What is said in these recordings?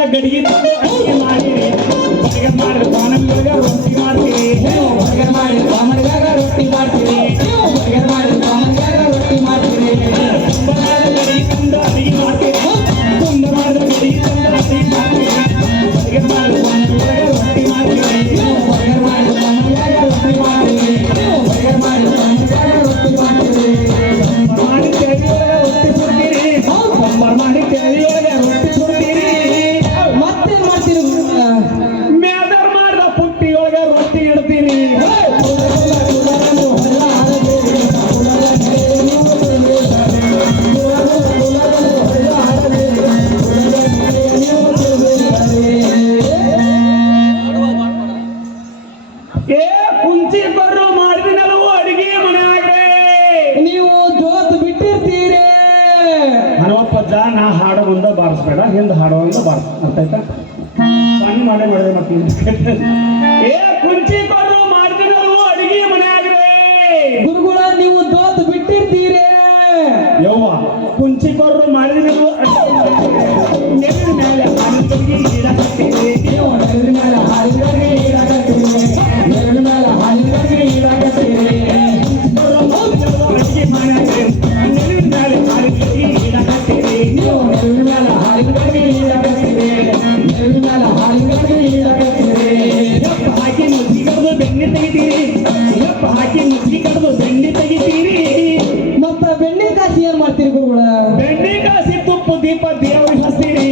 ಮಾಡಿದ ಗಡಿಗೆ ಅಡಿಗೆ ಮಾಡಿರಿ ಬಡಗರ್ ಮಾಡಿದ ಬಾಣಗಳಿಗೆ ರೊಟ್ಟಿ ಮಾಡ್ತೀರಿ ಬಡಗರ್ ಮಾಡಿದ ಬಾಣಗಳಿಗಾಗ ರೊಟ್ಟಿ ಮಾಡ್ತೀರಿ ಬಡಗರ್ ಮಾಡಿದ ಬಾಣಗಳಿಗಾಗ ರೊಟ್ಟಿ ಮಾಡ್ತೀರಿ ತುಂಬ ಮಾಡಿದ ಗಡಿಗೆ ತಂದು ಅಡಿಗೆ ಮಾಡ್ತೀರಿ ತುಂಬ ಮಾಡಿದ ಗಡಿಗೆ ತಂದು ಅಡಿಗೆ ಮಾಡ್ತೀರಿ ಬಡಗರ್ ಮಾಡಿದ ಬಾಣಗಳಿಗೆ ರೊಟ್ಟಿ ಮಾಡ್ತೀರಿ ಬಡಗರ್ ಮಾಡಿದ ಬಾಣಗಳಿಗಾಗ ರೊಟ್ಟಿ ಮಾಡ್ತೀರಿ ಬಡಗರ್ ಮಾಡಿದ ಬಾಣಗಳಿಗಾಗ ರೊಟ್ಟಿ ಮಾಡ್ತೀರಿ ಮಾಡಿ ತೆರೆಯೊಳಗೆ ರೊಟ್ಟಿ ಸುಡ್ತೀರಿ ಮಾಡಿ ತೆರೆಯೊಳಗೆ ರೊಟ್ಟಿ ಸುಡ್ತೀರಿ ಮತ್ತೇನ್ ಮಾಡ್ತೀರಿ ಮ್ಯಾದರ್ ಮಾಡಿದ ಪುಟ್ಟಿಯೊಳಗೆ ರೊಟ್ಟಿ ಇಡ್ತೀರಿ ಏ ಕುಂಚಿ ಬರ್ರು ಮಾಡಿದಿನಲ್ವೋ ಅಡಿಗೆ ಮನೆಯಾಗ್ರೆ ನೀವು ಜೋತ್ ಬಿಟ್ಟಿರ್ತೀರಿ ಹನುಮಪ್ಪಜ್ಜ ನಾ ಹಾಡೋ ಮುಂದೆ ಬಾರಿಸ್ಬೇಡ ಹಿಂದೆ ಹಾಡೋ ಮುಂದೆ ಬಾರಿಸ್ ಅರ್ಥ ಆಯ್ತಾ ಸಣ್ಣ ಮಾಡಿದೆ ಮತ್ತೆ ಏ ಕುಂಚಿ ಬರ್ರು ಮಾಡಿದಿನಲ್ವೋ ಅಡಿಗೆ ಮನೆಯಾಗ್ರೆ ಗುರುಗಳ ನೀವು ಜೋತ್ ಬಿಟ್ಟಿರ್ತೀರಿ ಯವ್ವ ಕುಂಚಿ ಬರ್ರು ಮಾಡಿದಿನಲ್ವೋ ನೆರಳಿನ ಮೇಲೆ ಹಾಲಿಗೆ ಗಿಡ ಕಟ್ಟಿದೆ ನೀವು ನೆರಳಿನ ಮೇಲೆ ಹಾಲಿಗಾಗಿ ಈಡಾಕತ್ತೀರಿ ನೆರಳಿನ ಮೇಲೆ ಹಾಲಿಗಾಗಿ ಈಡಾಕತ್ತೀರಿ ಅಡಿಗೆ ಮನೆಯಾಗ್ರೆ ನೆರಳಿನ ಮೇಲೆ ಹಾಲಿಗೆ ಗಿಡ ಕಟ್ಟಿದೆ ನೀವು ನೆರಳಿನ ಮೇಲೆ ಹಾಲಿಗಾಗಿ ಈಡಾಕತ್ತೀರಿ ನೆರಳಿನ ಮೇಲೆ ಹಾಲಿಗಾಗಿ ಈಡಾಕತ್ತೀರಿ ಯಪ್ಪ ಹಾಕಿ ಮುಚ್ಚಿ ಕಡ್ದು ಬೆಣ್ಣೆ ತೆಗಿತೀರಿ ಯಪ್ಪ ಹಾಕಿ ಮುಚ್ಚಿ ಕಡ್ದು ಬೆಣ್ಣೆ ತೆಗಿತೀರಿ ಮತ್ತ ಬೆಣ್ಣೆ ಕಾಸಿ ಏನ್ ಮಾಡ್ತೀರಿ ಗುರುಗಳ ಬೆಣ್ಣೆ ಕಾಸಿ ತುಪ್ಪ ದೀಪ ದೇವರಿಗೆ ಹಚ್ತೀರಿ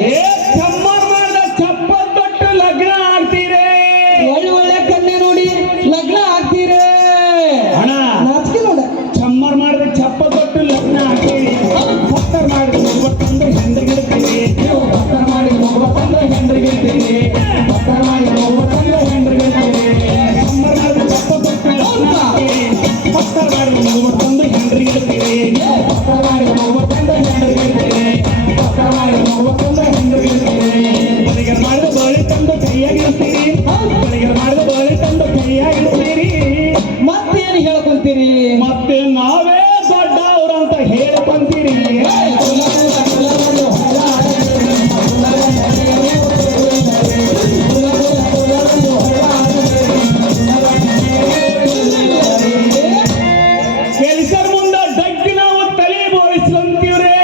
ಏ ಚಮ್ಮರ್ ಮಾಡಿದ ಚಪ್ಪಲ್ ತೊಟ್ಟು ಲಗ್ನ ಆಗ್ತೀರಿ ಒಳ್ಳೆ ಒಳ್ಳೆ ಕನ್ಯೆ ನೋಡಿ ಲಗ್ನ ಆಗ್ತೀರಿ ಅಣ್ಣ ನಾಚಿಕೆ ನೋಡ ಚಮ್ಮರ್ ಮಾಡಿದ ಚಪ್ಪಲ್ ತೊಟ್ಟು ಲಗ್ನ ಆಗ್ತೀರಿ ಭಕ್ತರ್ ಮಾಡಿದ ಒಬ್ಬತ್ತಂದ್ರೆ ಹೆಂಡ್ರಿಗಿಡ್ತೀರಿ ನೀವು ಭಕ್ತರ ಮಾಡಿ ಒಬ್ಬತ್ತಂದ್ರೆ ಹೆಂಡ್ರಿಗಿರ್ತೀರಿ ಭಕ್ತರ ಮಾಡಿ ಒಬ್ಬತ್ತಂದ್ರೆ ಹೆಂಡ್ರಿಗಿರ್ತೀರಿ ಚಮ್ಮರ್ ಮಾಡಿದ ಚಪ್ಪಲ್ ತೊಟ್ಟು ಲಗ್ನ ಆಗ್ತೀರಿ ಭಕ್ತರ್ ಮಾಡಿದ ಒಬ್ಬತ್ತಂದ್ರೆ ಹೆಂಡ್ರಿಗಿಡ್ತೀರಿ ಭಕ್ತರ ಮಾಡಿ ಒಬ್ಬತ್ತಂದ್ರೆ ಹೆಂಡ್ರಿಗಿರ್ತೀರಿ ಭಕ್ತರ ಮಾಡಿ ಒಬ್ಬತ್ತಂದ್ರೆ ಹೆಂಡ್ರಿಗಿರ್ತೀರಿ ಬಳಿಗರ್ ಮಾಡಿದ ಬಳಿ ತಂದು ಕೈಯಾಗಿರ್ತೀರಿ ಬಳಿಗರ್ ಮಾಡಿದ ಬಳಿ ತಂದು ಕೈಯಾಗಿರ್ತೀರಿ ಮತ್ತೇನು ಹೇಳ್ಕೊಂತೀರಿ ಮತ್ತೆ ನಾವೇ ದೊಡ್ಡವ್ರಂತ ಹೇಳ್ಕೊಂತೀರಿ ಕೆಲಸದ ಮುಂದೆ ಡಗ್ಗಿ ನಾವು ತಲೆ ಬೋಳಿಸ್ಕೊಂತೀವ್ರಿ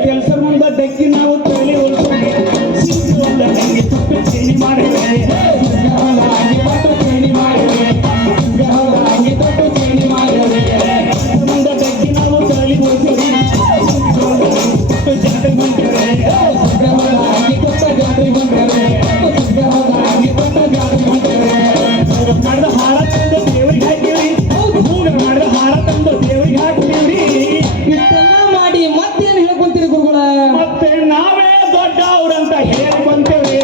ಕೆಲಸದ ಮುಂದೆ ಡಗ್ಗಿ ನಾವು ತಲೆ ಬೋಳಿಸ್ಕೊಂತೀವಿ ಸಿಂಧು ಒಂದ ಹಂಗೆ ತುಪ್ಪ ಚೇಣಿ ಮಾಡಿದ್ರೆ ಮುಂದೆ ಡಗ್ಗಿ ನಾವು ತಲೆ ಬೋಳಿಸ್ತೀವಿ ಜಾತ್ರೆ ಮಾಡ್ತಾರೆ ಮಾಡಿದ ಹಾರ ತಂದು ದೇವರಿಗೆ ಹಾಕಿವ್ರಿ ಹೂಗಳ ಮಾಡಿದ ಹಾರ ತಂದು ದೇವರಿಗೆ ಹಾಕ್ತೀವ್ರಿ ಇಷ್ಟೆಲ್ಲ ಮಾಡಿ ಮತ್ತೇನು ಹೇಳ್ಕೊಂತೀರಿ ಗುರುಗಳ ಮತ್ತೆ ನಾವೇ ದೊಡ್ಡವ್ರಂತ ಹೇಳ್ಕೊಂತೇವ್ರಿ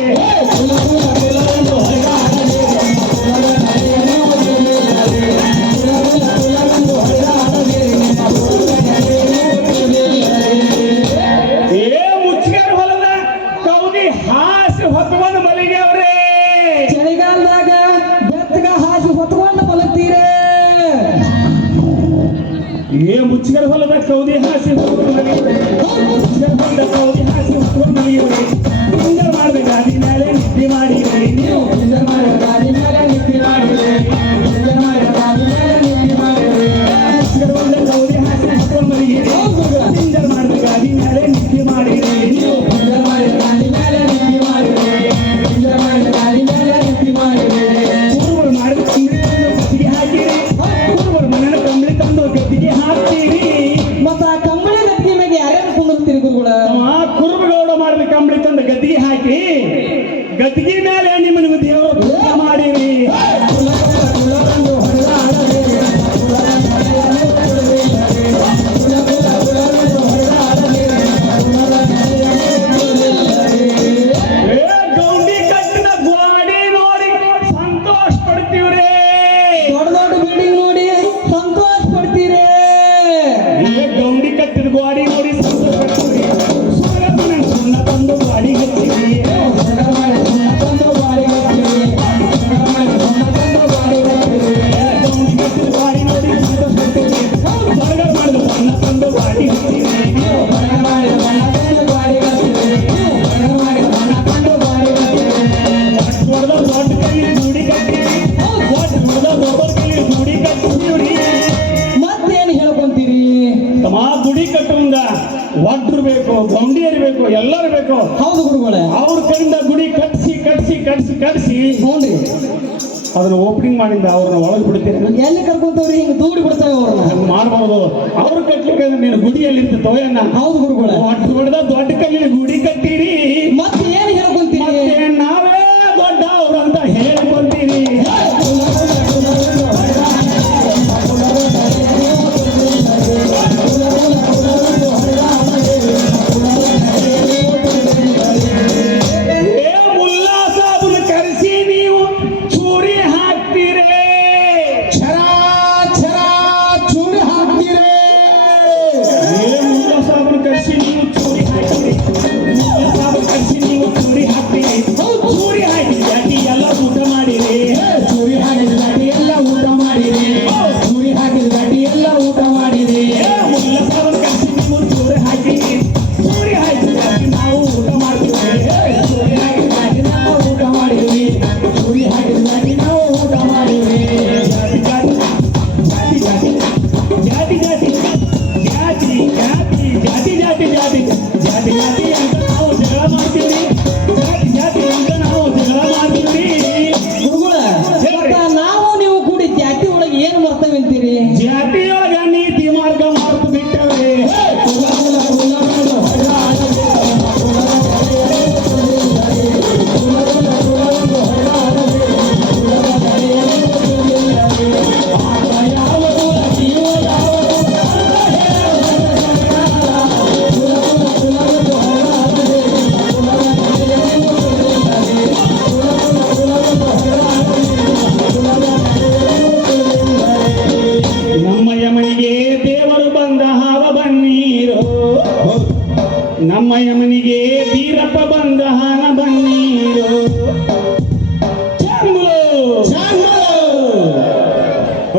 ಏ ಮುಚ್ಚಿಗೆರ ಹೊಲದ ಕೌದಿ ಹಾಸಿ ಹೊತ್ಕೊಂಡು ಮಲಿಗೆ ಅವ್ರಿ ಚಳಿಗಾಲದಾಗ ಬೆತ್ತಗ ಹಾಸಿ ಹೊತ್ಕೊಂಡು ಮಲಗ್ತೀರಿ ಏ ಮುಚ್ಚಿಗೆರ ಹೊಲದ ಕೌದಿ ಹಾಸಿ ಹೊತ್ಕೊಂಡು ಮಲಿಗೆ ಮುಚ್ಚಿಗೆರ ಹೊಲದ ಕೌದಿ ಹಾಸಿ ಹೊತ್ಕೊಂಡು ಮಲಿಗೆ ಹಿಂಗೆ ಮಾಡಿದ ಗಾದಿ ಮೇಲೆ ನಿದ್ದೆ ಮಾಡಿರಿ ನೀವು ನಿದ್ದೆ ಮಾಡಿ ಗಾಡಿ ಮೇಲೆ ನಿದ್ದೆ ಮಾಡಿರಿ ನಿದ್ದೆ ಮಾಡಿ ಗಾಡಿ ಮೇಲೆ ನಿದ್ದೆ ಮಾಡಿರಿ ಮುಚ್ಚಿಗೆರ ಹೊಲದ ಕೌದಿ ಹಾಸಿ ಹೊತ್ಕೊಂಡು ಮಲಿಗೆ ಹಿಂಗೆ ಮಾಡಿದ ಗಾದಿ ಮೇಲೆ ನಿದ್ದೆ ಮಾಡಿರಿ ನೀವು ನಿದ್ದೆ ಮಾಡಿ ಗಾಡಿ ಮೇಲೆ ನಿದ್ದೆ ಮಾಡಿರಿ ನಿದ್ದೆ ಮಾಡಿ ಗಾಡಿ ಮೇಲೆ ನಿದ್ದೆ ಮಾಡಿರಿ ಊರುಗಳು ಮಾಡಿದ ಕಂಬಳಿ ತಂದು ಗದ್ದಿಗೆ ಹಾಕಿರಿ ಊರುಗಳು ಮನೆಯ ಕಂಬಳಿ ತಂದು ಗದ್ದಿಗೆ ಹಾಕ್ತೀರಿ ಮತ್ತ ಆ ಕಂಬಳಿ ಗದ್ದಿಗೆ ಮೇಲೆ ಯಾರ್ಯಾರು ಕುಂದಿರ್ತೀರಿ ಗುರುಗಳ ಕುರುಬಗೌಡ ಮಾಡಿದ ಕಂಬಳಿ ತಂದು ಗದ್ದಿಗೆ ಹಾಕಿ ಗದ್ದಿಗೆ ಮೇಲೆ ನಿಮ್ಮನ್ನು ದೇವರು ಜಾತಿ ಹಚ್ಚಿರಿ ನೀವು ಬಡಗ ಮಾಡಿದ ಬಣ್ಣ ತಂದು ಗಾಡಿ ಬರ್ತೀರಿ ನೀವು ಬಡಗ ಮಾಡಿದ ಬಣ್ಣ ತಂದು ಗಾಡಿ ಬರ್ತೀರಿ ಹೊಡೆದ ದೊಡ್ಡ ಕೈಲಿ ಗೂಡಿ ಕಟ್ಟಿರಿ ಹೊಡೆದ ದೊಡ್ಡ ಕೈಲಿ ಗೂಡಿ ಕಟ್ಟಿರಿ ಮತ್ತೇನು ಹೇಳ್ಕೊಂತೀರಿ ತಮ್ಮ ಗುಡಿ ಕಟ್ಟುವಂಗ ಒಡ್ರು ಬೇಕು ಗೌಂಡಿ ಇರಬೇಕು ಎಲ್ಲರೂ ಬೇಕು ಹೌದು ಗುರುಗಳೇ ಅವ್ರ ಕಡೆಯಿಂದ ಗುಡಿ ಕಟ್ಸಿ ಹ್ಞೂನ್ರಿ ಅದನ್ನ ಓಪನಿಂಗ್ ಮಾಡಿಂದ ಅವ್ರನ್ನ ಒಳಗೆ ಬಿಡ್ತೀರಿ ಎಲ್ಲಿ ಕರ್ಕೊಂತವ್ರಿ ಹಿಂಗ್ ದೂಡಿ ಬಿಡ್ತಾವೆ ಅವ್ರನ್ನ ಹಂಗ್ ಮಾಡ್ಬಾರ್ದು ಅವ್ರು ಕಟ್ಲಿಕ್ಕೆ ನೀನು ಗುಡಿಯಲ್ಲಿ ಇರ್ತೈತೆ ಅನ್ನ ಹೌದು ಗುರುಗಳೇ ಒಟ್ಟು ಹೊಡೆದ ದೊಡ್ಡ ಕೈಲಿ ಗುಡಿ ಕಟ್ಟಿರಿ ಮತ್ತೆ ಏನು ಹೇಳ್ಕೊಂತೀರಿ ಮತ್ತೆ ನಾವೇ ದೊಡ್ಡ ಅವ್ರು ಅಂತ ಹೇಳ್ಕೊಂತೀರಿ ಏ ಮುಲ್ಲಾ ಸಾಬುನ ಕರೆಸಿ ನೀವು ಚೂರಿ ಹಾಕ್ತೀರೇ ಛರ ಛರ ಚೂರಿ ಹಾಕ್ತೀರಿ ಏ ಮುಲ್ಲಾ ಸಾಬುನ ಕರೆಸಿ ನೀವು ಚೂರಿ ಹಾಕ್ತೀರಿ ಮುಲ್ಲಾ ಸಾಬುನ ಕರೆಸಿ ನೀವು ಚೂರಿ ಹಾಕ್ತೀರಿ ಚೂರಿ ಹಾಕಿ ಜಾತಿ ಎಲ್ಲ ಊಟ ಮಾಡಿರಿ ಚೂರಿ ಹಾಕಿದ ಗಾಡಿ ಎಲ್ಲ ಊಟ ಮಾಡಿರಿ ಚೂರಿ ಹಾಕಿದ ಗಾಡಿ ಎಲ್ಲ ಊಟ ಮಾಡಿರಿ ಏ ಮುಲ್ಲಾ ಸಾಬುನ ಕರೆಸಿ ನೀವು ಚೂರಿ ಹಾಕಿರಿ ಚೂರಿ ಹಾಕಿ ಜಾತಿ ನಾವು ಊಟ ಮಾಡ್ತೀವಿ ಚೂರಿ ಹಾಕಿದ ಗಾಡಿ ನಾವು ಊಟ ಮಾಡಿರಿ ಚೂರಿ ಹಾಕಿದ ಗಾಡಿ ನಾವು ಊಟ ಮಾಡಿರಿ ಜಾತಿ ಜಾತಿ ಜಾತಿ ಜಾತಿ ಜಾತಿ ಜಾತಿ ಜಾತಿ ಜಾತಿ ಜಾತಿ ಜಾತಿ ಜಾತಿ ಅಂತ ನಾವು ಜಗಳ ಮಾಡ್ತೀವಿ ಜಾತಿ ಜಾತಿ ಅಂತ ನಾವು ಜಗಳ ಮಾಡ್ತೀವಿ ಗುರುಗಳ ನಾವು ನೀವು ಕೂಡಿ ಜಾತಿ ಒಳಗೆ ಏನು ಬರ್ತವೆ ಅಂತೀರಿ ಜಾತಿಯೊಳಗ ನೀತಿ ಮಾರ್ಗ